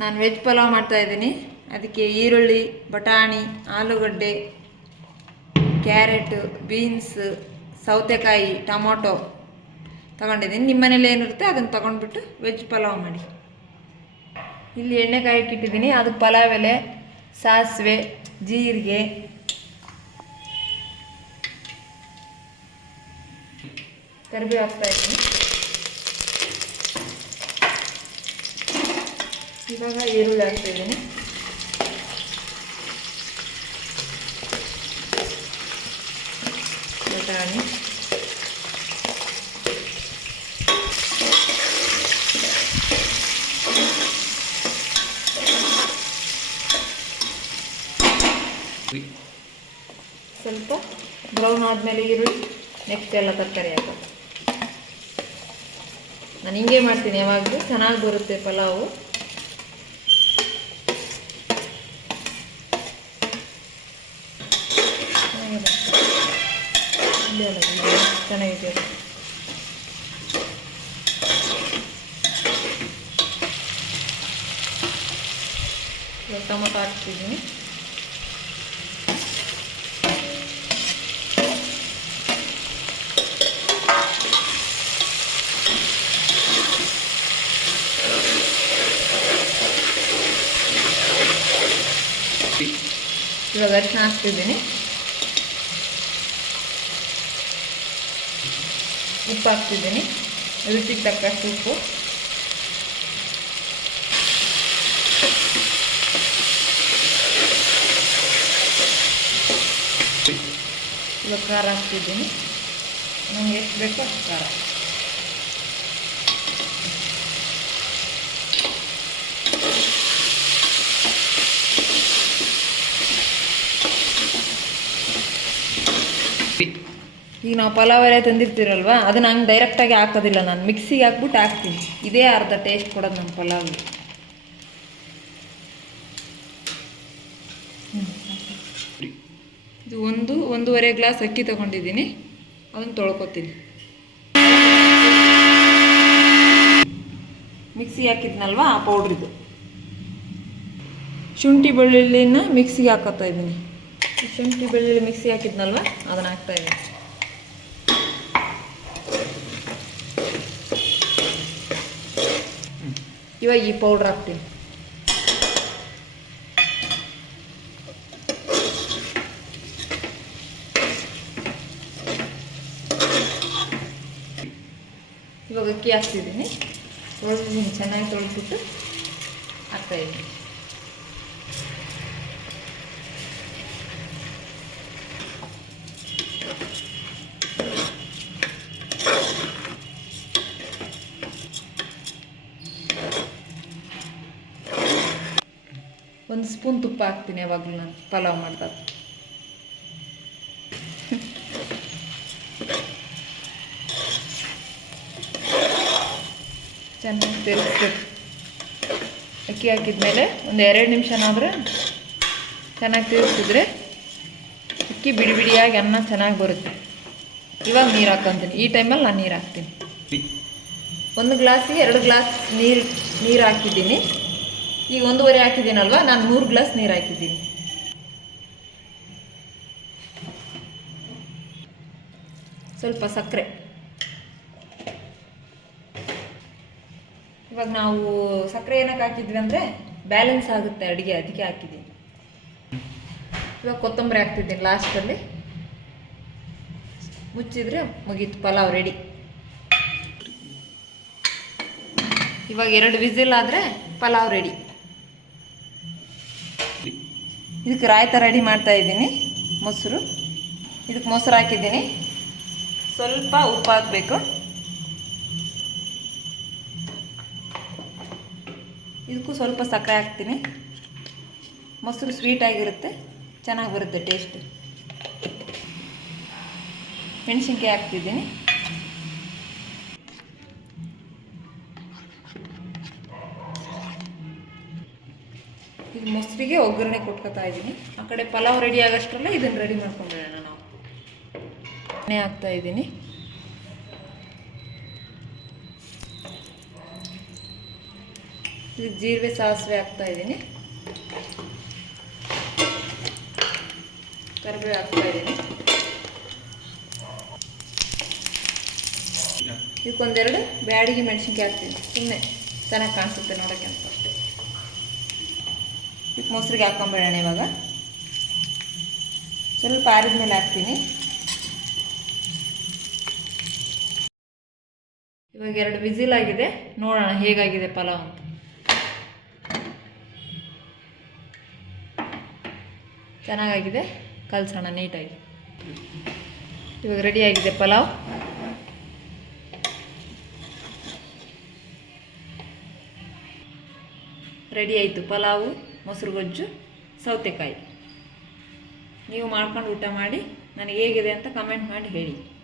ನಾನು ವೆಜ್ ಪಲಾವ್ ಮಾಡ್ತಾ ಇದ್ದೀನಿ. ಅದಕ್ಕೆ ಈರುಳ್ಳಿ, ಬಟಾಣಿ, ಆಲೂಗಡ್ಡೆ, ಕ್ಯಾರೆಟು, ಬೀನ್ಸ್, ಸೌತೆಕಾಯಿ, ಟೊಮೊಟೊ ತಗೊಂಡಿದ್ದೀನಿ. ನಿಮ್ಮ ಮನೇಲಿ ಏನಿರುತ್ತೆ ಅದನ್ನು ತಗೊಂಡ್ಬಿಟ್ಟು ವೆಜ್ ಪಲಾವ್ ಮಾಡಿ. ಇಲ್ಲಿ ಎಣ್ಣೆ ಇಟ್ಟಿದ್ದೀನಿ ಅದಕ್ಕೆ ಪಲಾವ್ ಎಲೆ, ಸಾಸಿವೆ, ಜೀರಿಗೆ. ಕರಿಬೇವು ಹಾಕ್ತಾ ಇವಾಗ ಈರುಳ್ಳಿ ಹಾಕ್ತಾ ಇದ್ದೀನಿ. ಬಟಾಣಿ. ಸ್ವಲ್ಪ ಬ್ರೌನ್ ಆದಮೇಲೆ ಈರುಳ್ಳಿ ನೆಕ್ಸ್ಟ್ ಎಲ್ಲ ತರಕಾರಿ ಹಾಕೋದು ನಾನು ಹಿಂಗೆ ಮಾಡ್ತೀನಿ ಯಾವಾಗಲೂ. ಚೆನ್ನಾಗಿ ಬರುತ್ತೆ ಪಲಾವು. ಇಲ್ಲೇ ಅಲ್ಲ, ಇದೆ. ಚೆನ್ನಾಗಿದೆ ಅದು. ಇವಾಗ ಟೊಮೊಟೊ ಹಾಕ್ತಿದ್ದೀನಿ ಇವಾಗ ಅರಿಶಿನ ಹಾಕ್ತಿದ್ದೀನಿ ಉಪ್ಪು ಹಾಕ್ತಿದ್ದೀನಿ ರುಚಿಗೆ ತಕ್ಕಷ್ಟು ಉಪ್ಪು. ಇವಾಗ ಖಾರ ಹಾಕ್ತಿದ್ದೀನಿ. ನಂಗೆ ಎಷ್ಟು ಬೇಕೋ ಅಷ್ಟು ಖಾರ. ಈಗ ನಾವು ಪಲಾವ್ ತಂದಿರ್ತೀರಲ್ವ, ಅದನ್ನ ಹಂಗೆ ಡೈರೆಕ್ಟಾಗಿ ಹಾಕೋದಿಲ್ಲ ನಾನು. ಮಿಕ್ಸಿಗೆ ಹಾಕ್ಬಿಟ್ಟು ಹಾಕ್ತೀನಿ. ಇದೇ ಅರ್ಧ ಟೇಸ್ಟ್ ಕೊಡೋದು ನಮ್ಮ ಪಲಾವ್ಗೆ. ಇದು ಒಂದು, ಒಂದೂವರೆ ಗ್ಲಾಸ್ ಅಕ್ಕಿ ತಗೊಂಡಿದ್ದೀನಿ. ಅದನ್ನು ತೊಳ್ಕೊತೀನಿ. ಮಿಕ್ಸಿ ಹಾಕಿದ್ನಲ್ವ, ಆ ಪೌಡ್ರಿದು ಶುಂಠಿ ಬೆಳ್ಳುಳ್ಳಿನ ಮಿಕ್ಸಿಗೆ ಹಾಕೋತಾ ಇದ್ದೀನಿ. ಶುಂಠಿ ಬೆಳ್ಳುಳ್ಳಿ ಮಿಕ್ಸಿ ಹಾಕಿದ್ನಲ್ವ, ಅದನ್ನು ಹಾಕ್ತಾ ಇದ್ದೀನಿ. ಇವಾಗ ಈ ಪೌಡ್ರ್ ಹಾಕ್ತೀನಿ ಇವಾಗ ಅಕ್ಕಿ ಹಾಕ್ತಿದ್ದೀನಿ ತೊಳೆದಿದ್ದೀನಿ ಚೆನ್ನಾಗಿ ತೊಳೆದ್ಬಿಟ್ಟು ಹಾಕ್ತಾಯಿದ್ದೀನಿ ಒಂದು ಸ್ಪೂನ್ ತುಪ್ಪ ಹಾಕ್ತೀನಿ ಯಾವಾಗಲೂ ನಾನು ಪಲಾವ್ ಮಾಡಿದಾಗ. ಚೆನ್ನಾಗಿ ತಿರುಗಿಸ್ಬೇಕು ಅಕ್ಕಿ ಹಾಕಿದ್ಮೇಲೆ ಒಂದು ಎರಡು ನಿಮಿಷನಾದ್ರೆ ಚೆನ್ನಾಗಿ ತಿರುಗಿಸಿದ್ರೆ ಅಕ್ಕಿ ಬಿಡಿ ಬಿಡಿಯಾಗಿ ಅನ್ನ ಚೆನ್ನಾಗಿ ಬರುತ್ತೆ. ಇವಾಗ ನೀರು ಹಾಕೊಂತೀನಿ. ಈ ಟೈಮಲ್ಲಿ ನಾನು ನೀರು ಹಾಕ್ತೀನಿ. ಒಂದು ಗ್ಲಾಸಿಗೆ ಎರಡು ಗ್ಲಾಸ್ ನೀರು ನೀರು ಹಾಕಿದ್ದೀನಿ. ಈಗ ಒಂದೂವರೆ ಹಾಕಿದ್ದೀನಲ್ವ? ನಾನು ಮೂರು ಗ್ಲಾಸ್ ನೀರು ಹಾಕಿದ್ದೀನಿ. ಸ್ವಲ್ಪ ಸಕ್ಕರೆ. ಇವಾಗ ನಾವು ಸಕ್ಕರೆ ಏನಕ್ಕೆ ಹಾಕಿದ್ವಿ ಅಂದರೆ ಬ್ಯಾಲೆನ್ಸ್ ಆಗುತ್ತೆ ಅಡುಗೆ ಅದಕ್ಕೆ ಹಾಕಿದ್ದೀನಿ ಇವಾಗ ಕೊತ್ತಂಬರಿ ಹಾಕ್ತಿದ್ದೀನಿ ಲಾಸ್ಟಲ್ಲಿ ಮುಚ್ಚಿದ್ರೆ ಮುಗೀತು, ಪಲಾವ್ ರೆಡಿ ಇವಾಗ ಎರಡು ವಿಸಿಲ್ ಆದರೆ ಪಲಾವ್ ರೆಡಿ ಇದಕ್ಕೆ ರಾಯ್ತ ರೆಡಿ ಮಾಡ್ತಾ ಇದ್ದೀನಿ, ಮೊಸರು. ಇದಕ್ಕೆ ಮೊಸರು ಹಾಕಿದ್ದೀನಿ. ಸ್ವಲ್ಪ ಉಪ್ಪು ಹಾಕಬೇಕು. ಇದಕ್ಕೂ ಸ್ವಲ್ಪ ಸಕ್ಕರೆ ಹಾಕ್ತೀನಿ. ಮೊಸರು ಸ್ವೀಟಾಗಿರುತ್ತೆ ಚೆನ್ನಾಗಿ ಬರುತ್ತೆ ಟೇಸ್ಟ್ ಮೆಣಸಿನ್ಕಾಯಿ ಹಾಕ್ತಿದ್ದೀನಿ. ಇದು ಮೊಸರಿಗೆ ಒಗ್ಗರಣೆ ಕೊಟ್ಕೊತಾ ಇದ್ದೀನಿ. ಆ ಕಡೆ ಪಲಾವ್ ರೆಡಿ ಆಗೋಷ್ಟರಲ್ಲೇ ಇದನ್ನು ರೆಡಿ ಮಾಡ್ಕೊಂಡಿರೋಣ ನಾವು. ಎಣ್ಣೆ ಹಾಕ್ತಾ ಇದ್ದೀನಿ. ಇದಕ್ಕೆ ಜೀರಿಗೆ ಸಾಸಿವೆ ಹಾಕ್ತಾ ಇದ್ದೀನಿ. ಕರಿಬೇವು ಹಾಕ್ತಾ ಇದ್ದೀನಿ. ಇದಕ್ಕೊಂದೆರಡು ಬ್ಯಾಡಿಗೆ ಮೆಣಸಿನ್ಕಾಯಿ ಹಾಕ್ತೀನಿ. ಸುಮ್ಮನೆ ಚೆನ್ನಾಗಿ ಕಾಣಿಸುತ್ತೆ ನೋಡೋಕ್ಕೆ ಅಂತ. ಮೊಸರಿಗೆ ಹಾಕ್ಕೊಂಬಿಡೋಣ ಇವಾಗ. ಸ್ವಲ್ಪ ಆರಿದ ಮೇಲೆ ಹಾಕ್ತೀನಿ. ಇವಾಗ ಎರಡು ವಿಸಿಲ್ ಆಗಿದೆ. ನೋಡೋಣ ಹೇಗಾಗಿದೆ ಪಲಾವ್ ಅಂತ. ಚೆನ್ನಾಗಾಗಿದೆ. ಕಲಸೋಣ, ನೀಟಾಗಿ. ಇವಾಗ ರೆಡಿ ಆಗಿದೆ ಪಲಾವ್. ರೆಡಿ ಆಯಿತು ಪಲಾವು. ಮೊಸರು ಗೊಜ್ಜು ಸೌತೆಕಾಯಿ. ನೀವು ಮಾಡ್ಕೊಂಡು ಊಟ ಮಾಡಿ ನನಗೆ ಹೇಗಿದೆ ಅಂತ ಕಮೆಂಟ್ ಮಾಡಿ ಹೇಳಿ.